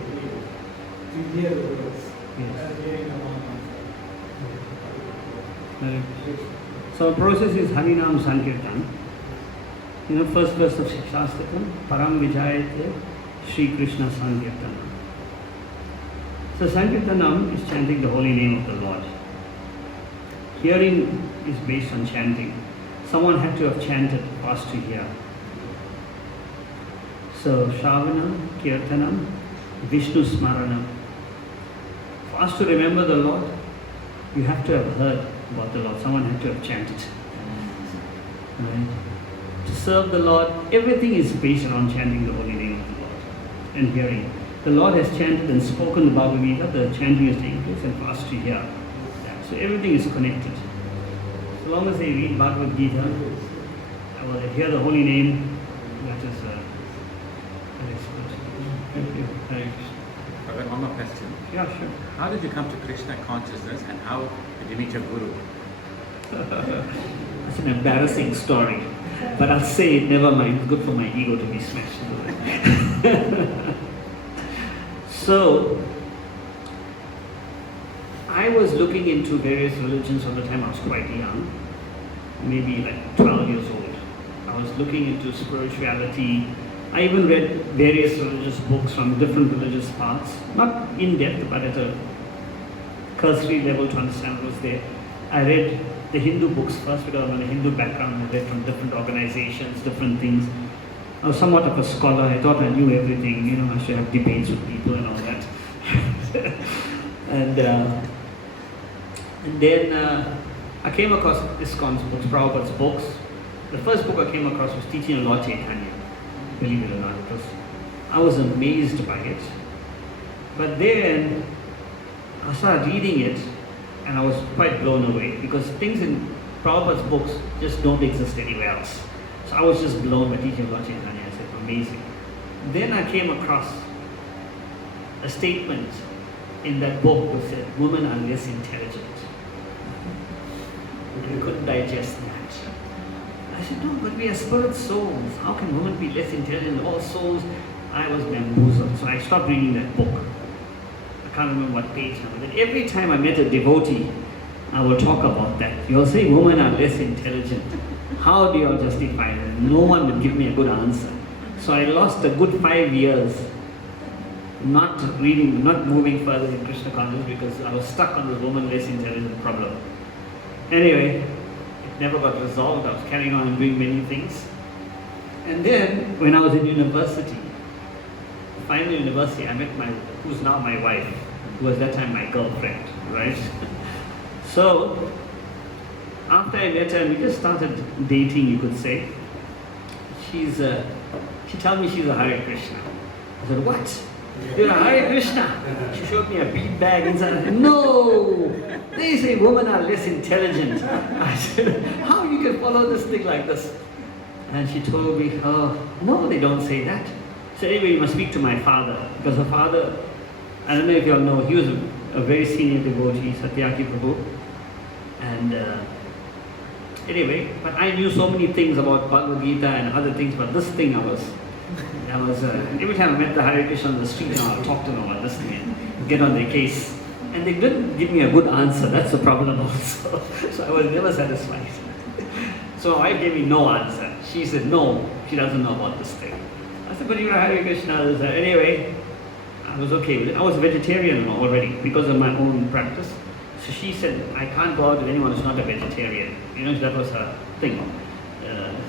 To hear the words. Yes. And hearing the Mahaprabhu. So process is Harinam Sankirtan. First verse of Shastakam, Param Vijayate Shri Krishna Sankirtan. So Sankirtanam is chanting the holy name of the Lord. Hearing is based on chanting. Someone had to have chanted for us to hear. So Shravana, Kirtanam, Vishnu Smaranam. For us to remember the Lord, you have to have heard about the Lord. Someone had to have chanted. Right? To serve the Lord, everything is based on chanting the holy name of the Lord and hearing. The Lord has chanted and spoken the Bhagavad Gita, the chanting is taking place, and for us to hear. So everything is connected. So long as they read Bhagavad Gita, or they hear the holy name, that is good. Thank you. Okay, one more question. Yeah, sure. How did you come to Krishna consciousness and how did you meet your guru? It's an embarrassing story, but I'll say it, never mind. It's good for my ego to be smashed. So, I was looking into various religions from the time I was quite young, maybe like 12 years old. I was looking into spirituality. I even read various religious books from different religious paths, not in depth, but at a cursory level to understand what was there. I read the Hindu books first because I'm on a Hindu background. I read from different organizations, different things. I was somewhat of a scholar. I thought I knew everything. I should have debates with people and all that. and then I came across ISKCON's books, Prabhupada's books. The first book I came across was Teaching of Lord Caitanya. Believe it or not, I was amazed by it. But then I started reading it and I was quite blown away because things in Prabhupada's books just don't exist anywhere else. So I was just blown by Teaching of Lord Caitanya. I said, amazing. Then I came across a statement in that book which said, women are less intelligent. I couldn't digest that. I I said, no, but we are spirit souls. How can women be less intelligent than all souls? I was bamboozled. So I stopped reading that book. I can't remember what page number. Then every time I met a devotee, I will talk about that. You'll say women are less intelligent. How do you all justify that? No one would give me a good answer. So I lost a good 5 years not reading, not moving further in Krishna consciousness because I was stuck on this woman less intelligent problem. Anyway, it never got resolved. I was carrying on doing many things. And then, when I was in university, final university, I met who's now my wife, who was that time my girlfriend, right? So, after I met her, we just started dating, you could say. She told me she's a Hare Krishna. I said, what? You're a Hare Krishna? She showed me a bead bag inside. I said, no! They say women are less intelligent. I said, how you can follow this thing like this? And she told me, oh, no, they don't say that. So anyway, you must speak to my father. Because her father, I don't know if you all know, he was a very senior devotee, Satyaki Prabhu. And anyway, but I knew so many things about Bhagavad Gita and other things, but this thing I was every time I met the Hare Krishna on the street, I'll talk to them about this thing and get on their case. And they didn't give me a good answer, that's the problem also. So I was never satisfied. So my wife gave me no answer. She said, no, she doesn't know about this thing. I said, but you're a Hare Krishna. Anyway, I was okay with it. I was a vegetarian already because of my own practice. So she said, I can't go out with anyone who's not a vegetarian. You know, that was her thing.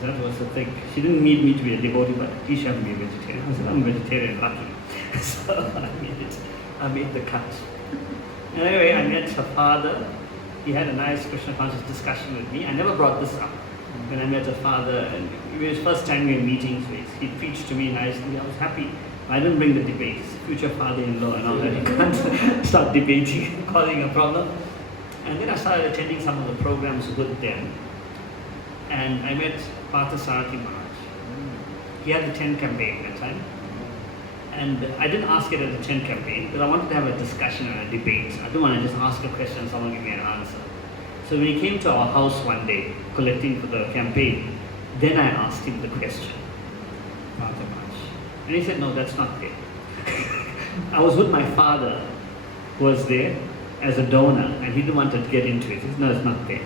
That was the thing. She didn't need me to be a devotee, but at least she had to be a vegetarian. I said, I'm a vegetarian, lucky. So I made the cut. Anyway, I met her father. He had a nice Krishna conscious discussion with me. I never brought this up. When I met her father, and it was the first time we were meeting, so he preached to me nicely. I was happy. I didn't bring the debates. Future father-in-law and all that. You can't start debating, causing a problem. And then I started attending some of the programs with them. And I met Parthasarathi Maharaj. He had the 10 campaign at that time. And I didn't ask it at the 10 campaign because I wanted to have a discussion and a debate. I didn't want to just ask a question and someone give me an answer. So when he came to our house one day, collecting for the campaign, then I asked him the question, Partha Maharaj. And he said, no, that's not there. I was with my father, who was there as a donor, and he didn't want to get into it. He said, no, it's not there.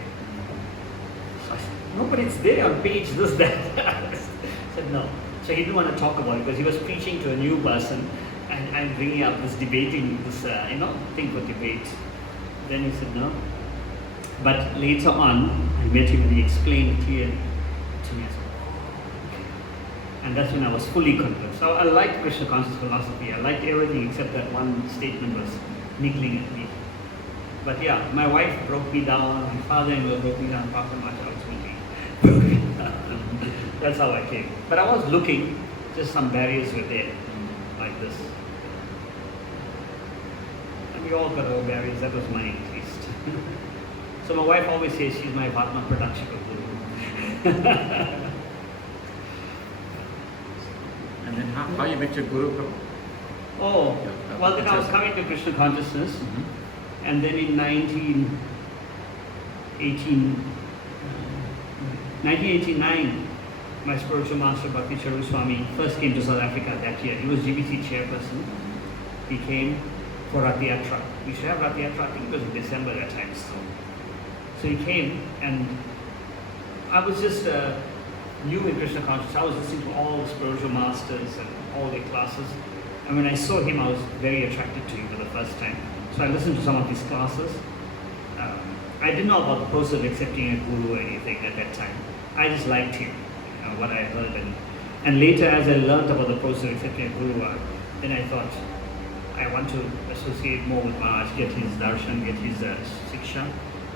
So I said, no, but it's there on page this, that. I said, no. So he didn't want to talk about it because he was preaching to a new person, and I'm bringing up this debating, this, thing for debate. Then he said, no. But later on, I met him and he explained clearly to me. I said, okay. And that's when I was fully convinced. So I liked Krishna conscious philosophy. I liked everything except that one statement was niggling at me. But yeah, my wife broke me down, my father-in-law broke me down, Partha Maharaj ultimately broke me down. That's how I came. But I was looking, just some barriers were there, like this. And we all got our barriers, that was mine at least. So my wife always says she's my Bhatma production of Guru. And then how you met your Guru? Oh, well then I was coming to Krishna consciousness, and then in 1989, my spiritual master Bhakti Charu Swami first came to South Africa that year. He was GBC chairperson. He came for Rath Yatra. We should have Rath Yatra, I think it was in December that time still. So he came, and I was just new in Krishna consciousness. I was listening to all the spiritual masters and all their classes. And when I saw him, I was very attracted to him for the first time. So I listened to some of his classes. I didn't know about the process of accepting a guru or anything at that time. I just liked him, what I heard. And later, as I learned about the process of accepting a guru, then I thought, I want to associate more with Maharaj, get his darshan, get his siksha.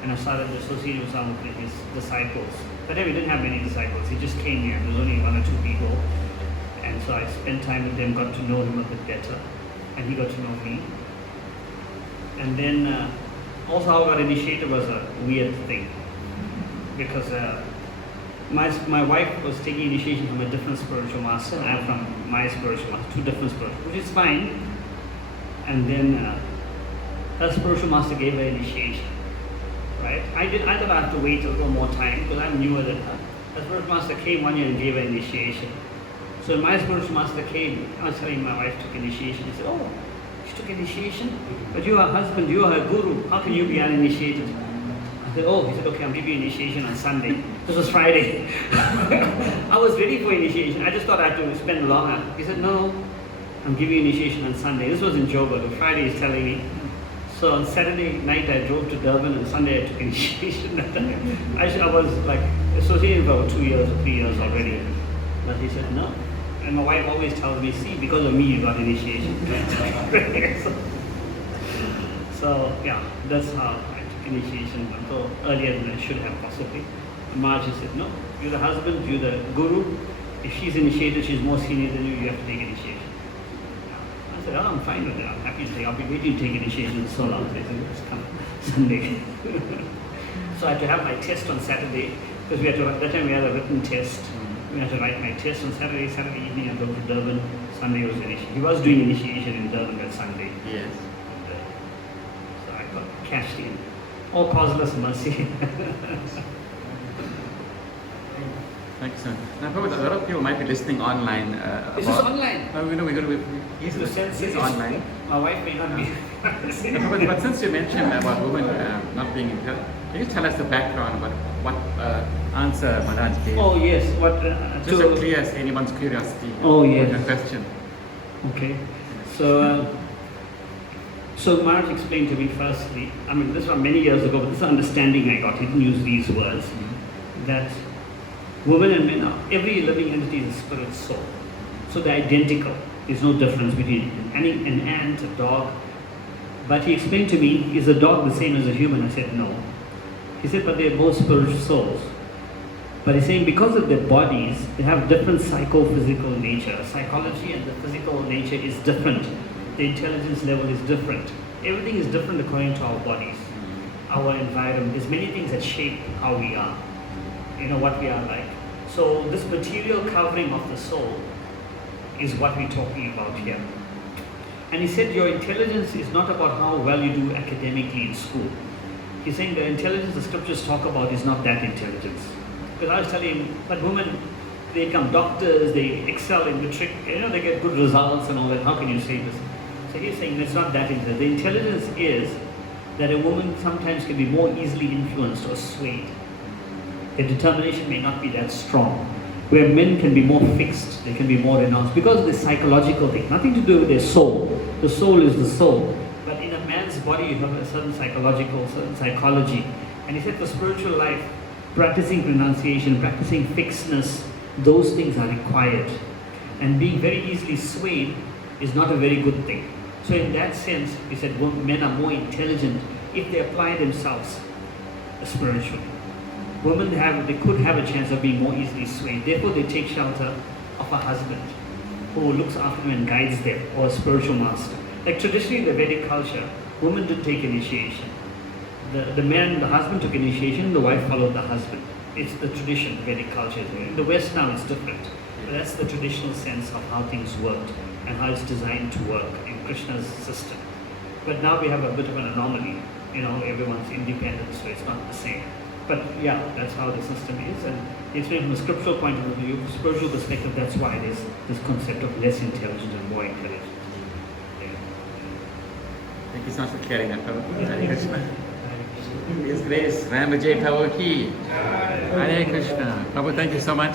And I started associating with some of his disciples. But then we didn't have many disciples. He just came here. There was only 1 or 2 people. And so I spent time with them, got to know him a bit better. And he got to know me. And then also how I got initiated was a weird thing. Because my wife was taking initiation from a different spiritual master. And I'm from my spiritual master, 2 different spiritual, which is fine. And then her spiritual master gave her initiation. Right? I thought I had to wait a little more time because I'm newer than her. The spiritual master came one year and gave her initiation. So my spiritual master came, I was telling my wife took initiation. He said, oh, she took initiation? But you are her husband, you are her guru. How can you be uninitiated? I said, oh, he said, okay, I'll give you initiation on Sunday. This was Friday. I was ready for initiation. I just thought I had to spend longer. He said, no, I'm giving you initiation on Sunday. This was in Joburg. Friday he's telling me. So on Saturday night I drove to Durban and Sunday I took initiation. I was like associated for about 2 years or 3 years already. But he said, no. And my wife always tells me, see, because of me you got initiation. so yeah, that's how I took initiation, although earlier than I should have possibly. Maharaj said, no, you're the husband, you're the guru. If she's initiated, she's more senior than you, you have to take initiation. I said, oh, I'm fine with that. I'm happy to take. I'll be waiting to take initiation so long. I said, just come Sunday. So I had to have my test on Saturday, because we had to, at that time we had a written test. We had to write my test on Saturday evening I drove to Durban. Sunday was initiation. He was doing initiation in Durban that Sunday. Yes. So I got cashed in. All causeless mercy. Thank you, sir. Now, probably a lot of people might be listening online. Is this online? No, we're going to be. He's online. My wife may not be. But since you mentioned about women not being intelligent, can you tell us the background about what answer Maharaj gave? Oh yes, what? Just to clear anyone's curiosity. Oh yes. The question. Okay, so Maharaj explained to me firstly. I mean, this was many years ago, but this understanding I got. He didn't use these words. That women and men are, every living entity is a spirit soul. So they're identical. There's no difference between an ant, a dog. But he explained to me, is a dog the same as a human? I said, no. He said, but they're both spiritual souls. But he's saying because of their bodies, they have different psychophysical nature. Psychology and the physical nature is different. The intelligence level is different. Everything is different according to our bodies, our environment. There's many things that shape how we are, what we are like. So this material covering of the soul is what we're talking about here. And he said your intelligence is not about how well you do academically in school. He's saying the intelligence the scriptures talk about is not that intelligence. Because I was telling him, but women, they become doctors, they excel in matric, they get good results and all that. How can you say this? So he's saying it's not that intelligence. The intelligence is that a woman sometimes can be more easily influenced or swayed. Their determination may not be that strong. Where men can be more fixed, they can be more renounced because of the psychological thing, nothing to do with their soul. The soul is the soul. But in a man's body, you have a certain psychology. And he said for spiritual life, practicing renunciation, practicing fixedness, those things are required. And being very easily swayed is not a very good thing. So in that sense, he said men are more intelligent if they apply themselves spiritually. Women could have a chance of being more easily swayed. Therefore, they take shelter of a husband who looks after them and guides them, or a spiritual master. Like traditionally in the Vedic culture, women did take initiation. The husband took initiation, the wife followed the husband. It's the tradition, the Vedic culture. In the West now it's different. But that's the traditional sense of how things worked and how it's designed to work in Krishna's system. But now we have a bit of an anomaly. Everyone's independent, so it's not the same. But yeah, that's how the system is. And he explained from a scriptural point of view, spiritual perspective, that's why there's this concept of less intelligent and more intelligent. Yeah. Thank you so much for sharing that. Hare Krishna. His grace, Ramvijay Thakur ki. Hare Krishna. Prabhu, thank you so much.